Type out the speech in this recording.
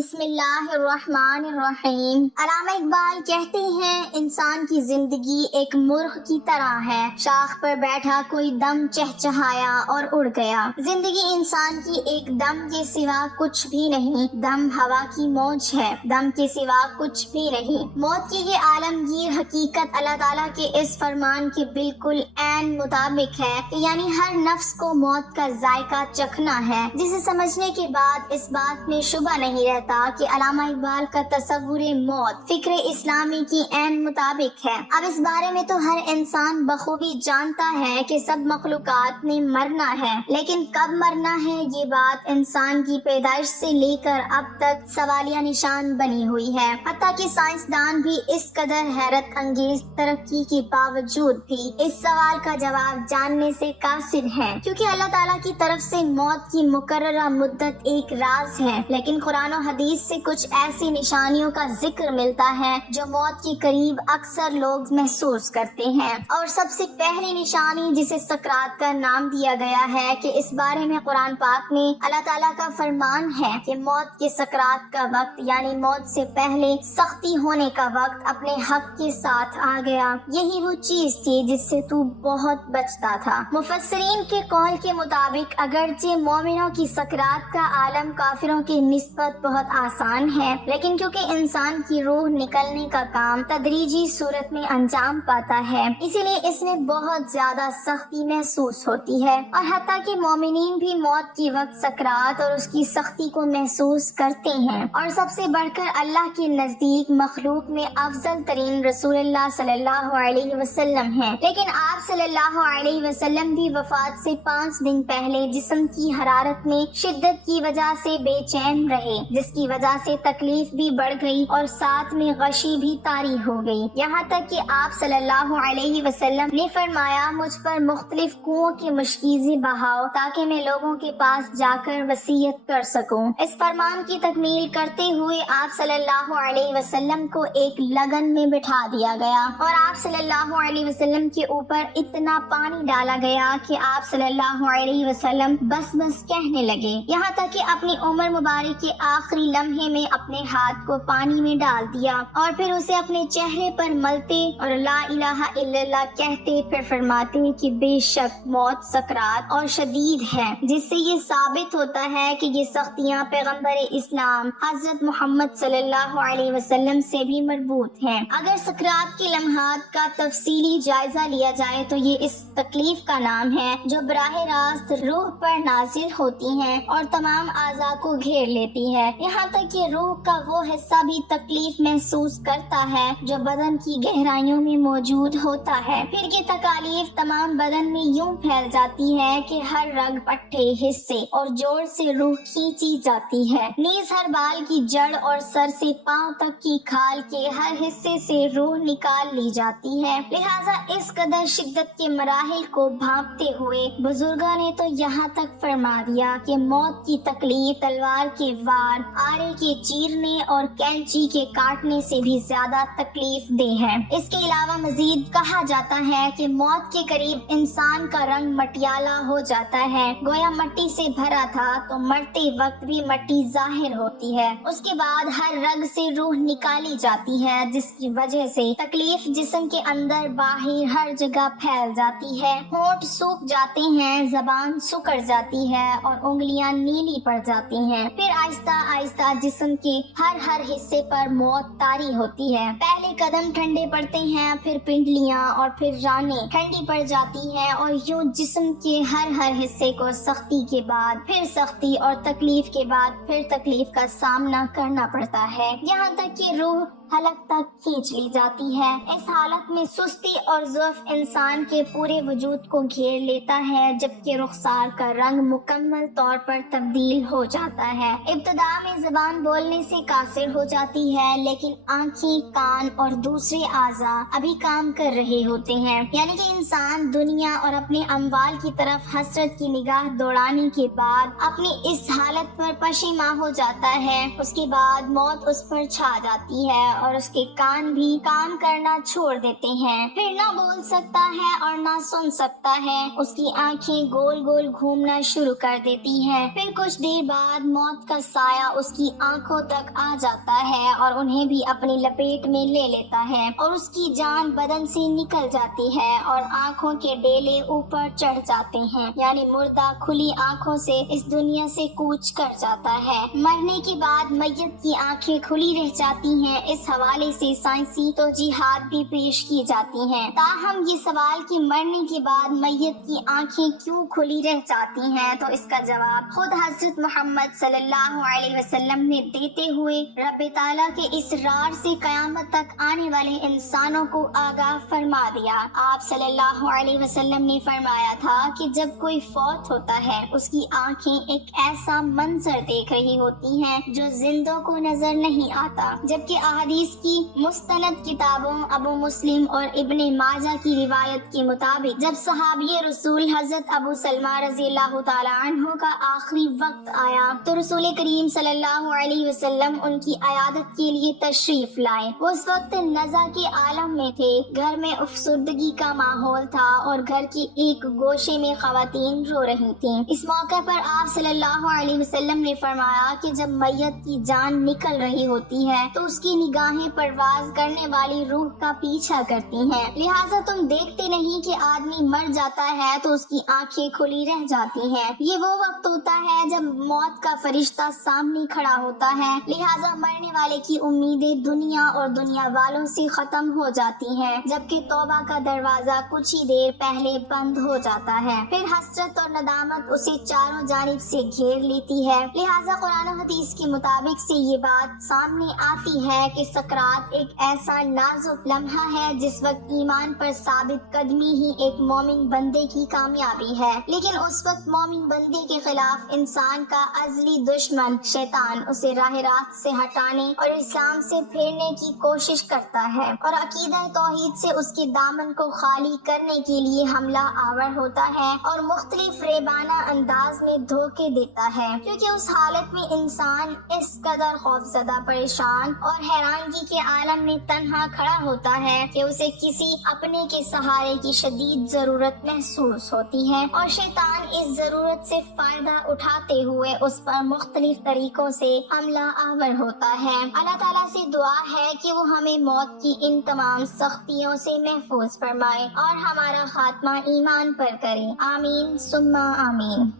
بسم اللہ الرحمن الرحیم۔ علامہ اقبال کہتے ہیں انسان کی زندگی ایک مرغ کی طرح ہے، شاخ پر بیٹھا کوئی دم چہچہایا اور اڑ گیا۔ زندگی انسان کی ایک دم کے سوا کچھ بھی نہیں، دم ہوا کی موج ہے، دم کے سوا کچھ بھی نہیں۔ موت کی یہ عالمگیر حقیقت اللہ تعالیٰ کے اس فرمان کے بالکل عین مطابق ہے کہ یعنی ہر نفس کو موت کا ذائقہ چکھنا ہے، جسے سمجھنے کے بعد اس بات میں شبہ نہیں رہتا کہ علامہ اقبال کا تصور موت فکر اسلامی کی عین مطابق ہے۔ اب اس بارے میں تو ہر انسان بخوبی جانتا ہے کہ سب مخلوقات نے مرنا ہے، لیکن کب مرنا ہے یہ بات انسان کی پیدائش سے لے کر اب تک سوالیہ نشان بنی ہوئی ہے۔ حتیٰ کہ سائنسدان بھی اس قدر حیرت انگیز ترقی کے باوجود بھی اس سوال کا جواب جاننے سے قاصر ہیں، کیونکہ اللہ تعالیٰ کی طرف سے موت کی مقررہ مدت ایک راز ہے، لیکن قرآن و حدیث سے کچھ ایسی نشانیوں کا ذکر ملتا ہے جو موت کے قریب اکثر لوگ محسوس کرتے ہیں۔ اور سب سے پہلی نشانی جسے سکرات کا نام دیا گیا ہے کہ اس بارے میں قرآن پاک میں اللہ تعالیٰ کا فرمان ہے کہ موت کے سکرات کا وقت یعنی موت سے پہلے سختی ہونے کا وقت اپنے حق کے ساتھ آ گیا، یہی وہ چیز تھی جس سے تو بہت بچتا تھا۔ مفسرین کے قول کے مطابق اگرچہ مومنوں کی سکرات کا عالم کافروں کی نسبت بہت آسان ہے، لیکن کیونکہ انسان کی روح نکلنے کا کام تدریجی صورت میں انجام پاتا ہے، اسی لیے اس میں بہت زیادہ سختی محسوس ہوتی ہے، اور حتیٰ کہ مومنین بھی موت کی وقت سکرات اور اس کی سختی کو محسوس کرتے ہیں۔ اور سب سے بڑھ کر اللہ کے نزدیک مخلوق میں افضل ترین رسول اللہ صلی اللہ علیہ وسلم ہیں، لیکن آپ صلی اللہ علیہ وسلم بھی وفات سے 5 دن پہلے جسم کی حرارت میں شدت کی وجہ سے بے چین رہے، جس کی وجہ سے تکلیف بھی بڑھ گئی اور ساتھ میں غشی بھی طاری ہو گئی، یہاں تک کہ آپ صلی اللہ علیہ وسلم نے فرمایا مجھ پر مختلف کنووں کی مشکیزیں بہاؤ تاکہ میں لوگوں کے پاس جا کر وصیت کر سکوں۔ اس فرمان کی تکمیل کرتے ہوئے آپ صلی اللہ علیہ وسلم کو ایک لگن میں بٹھا دیا گیا اور آپ صلی اللہ علیہ وسلم کے اوپر اتنا پانی ڈالا گیا کہ آپ صلی اللہ علیہ وسلم بس بس کہنے لگے، یہاں تک کہ اپنی عمر مبارک کے آخری لمحے میں اپنے ہاتھ کو پانی میں ڈال دیا اور پھر اسے اپنے چہرے پر ملتے اور لا الہ الا اللہ کہتے، پھر فرماتے کہ بے شک موت سکرات اور شدید ہے، جس سے یہ ثابت ہوتا ہے کہ یہ سختیاں پیغمبر اسلام حضرت محمد صلی اللہ علیہ وسلم سے بھی مربوط ہیں۔ اگر سکرات کے لمحات کا تفصیلی جائزہ لیا جائے تو یہ اس تکلیف کا نام ہے جو براہ راست روح پر نازل ہوتی ہیں اور تمام اعضاء کو گھیر لیتی ہے، یہاں تک کہ روح کا وہ حصہ بھی تکلیف محسوس کرتا ہے جو بدن کی گہرائیوں میں موجود ہوتا ہے۔ پھر یہ تکالیف تمام بدن میں یوں پھیل جاتی ہے کہ ہر رگ پٹھے حصے اور جوڑ سے روح کھینچی جاتی ہے، نیز ہر بال کی جڑ اور سر سے پاؤں تک کی کھال کے ہر حصے سے روح نکال لی جاتی ہے۔ لہٰذا اس قدر شدت کے مراحل کو بھانپتے ہوئے بزرگوں نے تو یہاں تک فرما دیا کہ موت کی تکلیف تلوار کے وار، آرے کے چیرنے اور کینچی کے کاٹنے سے بھی زیادہ تکلیف دہ ہے۔ اس کے علاوہ مزید کہا جاتا ہے کہ موت کے قریب انسان کا رنگ مٹیالہ ہو جاتا ہے، گویا مٹی سے بھرا تھا تو مرتے وقت بھی مٹی ظاہر ہوتی ہے۔ اس کے بعد ہر رگ سے روح نکالی جاتی ہے، جس کی وجہ سے تکلیف جسم کے اندر باہر ہر جگہ پھیل جاتی ہے، ہونٹ سوکھ جاتے ہیں، زبان سکڑ جاتی ہے اور انگلیاں نیلی پڑ جاتی ہیں۔ پھر آہستہ آہستہ جسم کے ہر حصے پر موت طاری ہوتی ہے، پہلے قدم ٹھنڈے پڑتے ہیں، پھر پنڈلیاں اور پھر رانیں ٹھنڈی پڑ جاتی ہیں، اور یوں جسم کے ہر حصے کو سختی کے بعد پھر سختی اور تکلیف کے بعد پھر تکلیف کا سامنا کرنا پڑتا ہے، یہاں تک کہ روح حلق تک کھینچ لی جاتی ہے۔ اس حالت میں سستی اور ضعف انسان کے پورے وجود کو گھیر لیتا ہے، جبکہ رخسار کا رنگ مکمل طور پر تبدیل ہو جاتا ہے۔ ابتدا میں زبان بولنے سے قاصر ہو جاتی ہے، لیکن آنکھیں، کان اور دوسرے اعضاء ابھی کام کر رہے ہوتے ہیں. یعنی کہ انسان دنیا اور اپنے اموال کی طرف حسرت کی نگاہ دوڑانے کے بعد اپنی اس حالت پر پشیماں ہو جاتا ہے. اس کے بعد موت اس پر چھا جاتی ہے اور اس کے کان بھی کام کرنا چھوڑ دیتے ہیں. پھر نہ بول سکتا ہے اور نہ سن سکتا ہے. اس کی آنکھیں گول گول گھومنا شروع کر دیتی ہیں. پھر کچھ دیر بعد موت کا سایہ اس کی آنکھوں تک آ جاتا ہے اور انہیں بھی اپنی لپیٹ میں لے لیتا ہے اور اس کی جان بدن سے نکل جاتی ہے اور آنکھوں کے ڈیلے اوپر چڑھ جاتے ہیں. یعنی مردہ کھلی آنکھوں سے اس دنیا سے کوچ کر جاتا ہے. مرنے کے بعد میت کی آنکھیں کھلی رہ جاتی ہیں. اس حوالے سے سائنسی توجیحات بھی پیش کی جاتی ہیں. تاہم یہ سوال کہ مرنے کے بعد میت کی آنکھیں کیوں کھلی رہ جاتی ہیں، تو اس کا جواب خود حضرت محمد صلی اللہ علیہ وسلم نے دیتے ہوئے رب تعالیٰ کے اسرار سے قیامت تک آنے والے انسانوں کو آگاہ فرما دیا. آپ صلی اللہ علیہ وسلم نے فرمایا تھا کہ جب کوئی فوت ہوتا ہے اس کی آنکھیں ایک ایسا منظر دیکھ رہی ہوتی ہیں جو زندوں کو نظر نہیں آتا. جبکہ احادیث کی مستند کتابوں ابو مسلم اور ابن ماجہ کی روایت کے مطابق جب صحابی رسول حضرت ابو سلمہ رضی اللہ تعالیٰ عنہ کا آخری وقت آیا تو رسول کریم صلی اللہ علیہ وسلم ان کی عیادت کے لیے تشریف لائے. وہ اس وقت نزع کے عالم میں تھے. گھر میں افسردگی کا ماحول تھا اور گھر کی ایک گوشے میں خواتین رو رہی تھیں. اس موقع پر آپ صلی اللہ علیہ وسلم نے فرمایا کہ جب میت کی جان نکل رہی ہوتی ہے تو اس کی نگاہیں پرواز کرنے والی روح کا پیچھا کرتی ہیں. لہٰذا تم دیکھتے نہیں کہ آدمی مر جاتا ہے تو اس کی آنکھیں کھلی رہ جاتی ہیں. یہ وہ وقت ہوتا ہے جب موت کا فرشتہ سامنے کھڑا ہوتا ہے. لہٰذا مرنے والے کی امیدیں دنیا اور دنیا والوں سے ختم ہو جاتی ہیں، جبکہ توبہ کا دروازہ کچھ ہی دیر پہلے بند ہو جاتا ہے. پھر حسرت اور ندامت اسے چاروں جانب سے گھیر لیتی ہے. لہٰذا قرآن و حدیث کے مطابق سے یہ بات سامنے آتی ہے کہ سکرات ایک ایسا نازک لمحہ ہے جس وقت ایمان پر ثابت قدمی ہی ایک مومن بندے کی کامیابی ہے. لیکن اس وقت مومن بندے کے خلاف انسان کا ازلی دشمن شیطان اسے راہ راست سے ہٹانے اور اسلام سے پھیرنے کی کوشش کرتا ہے اور عقیدہ توحید سے اس کے دامن کو خالی کرنے کے لیے حملہ آور ہوتا ہے اور مختلف ریبانہ انداز میں دھوکے دیتا ہے. کیونکہ اس حالت میں انسان اس قدر خوفزدہ، پریشان اور حیرانگی کے عالم میں تنہا کھڑا ہوتا ہے کہ اسے کسی اپنے کے سہارے کی شدید ضرورت محسوس ہوتی ہے اور شیطان اس ضرورت سے فائدہ اٹھاتے ہوئے اس پر مختلف طریقوں سے حملہ آور ہوتا ہے. اللہ تعالیٰ سے دعا ہے کہ وہ ہمیں موت کی ان تمام سختیوں سے محفوظ فرمائے اور ہمارا خاتمہ ایمان پر کرے. آمین ثم آمین.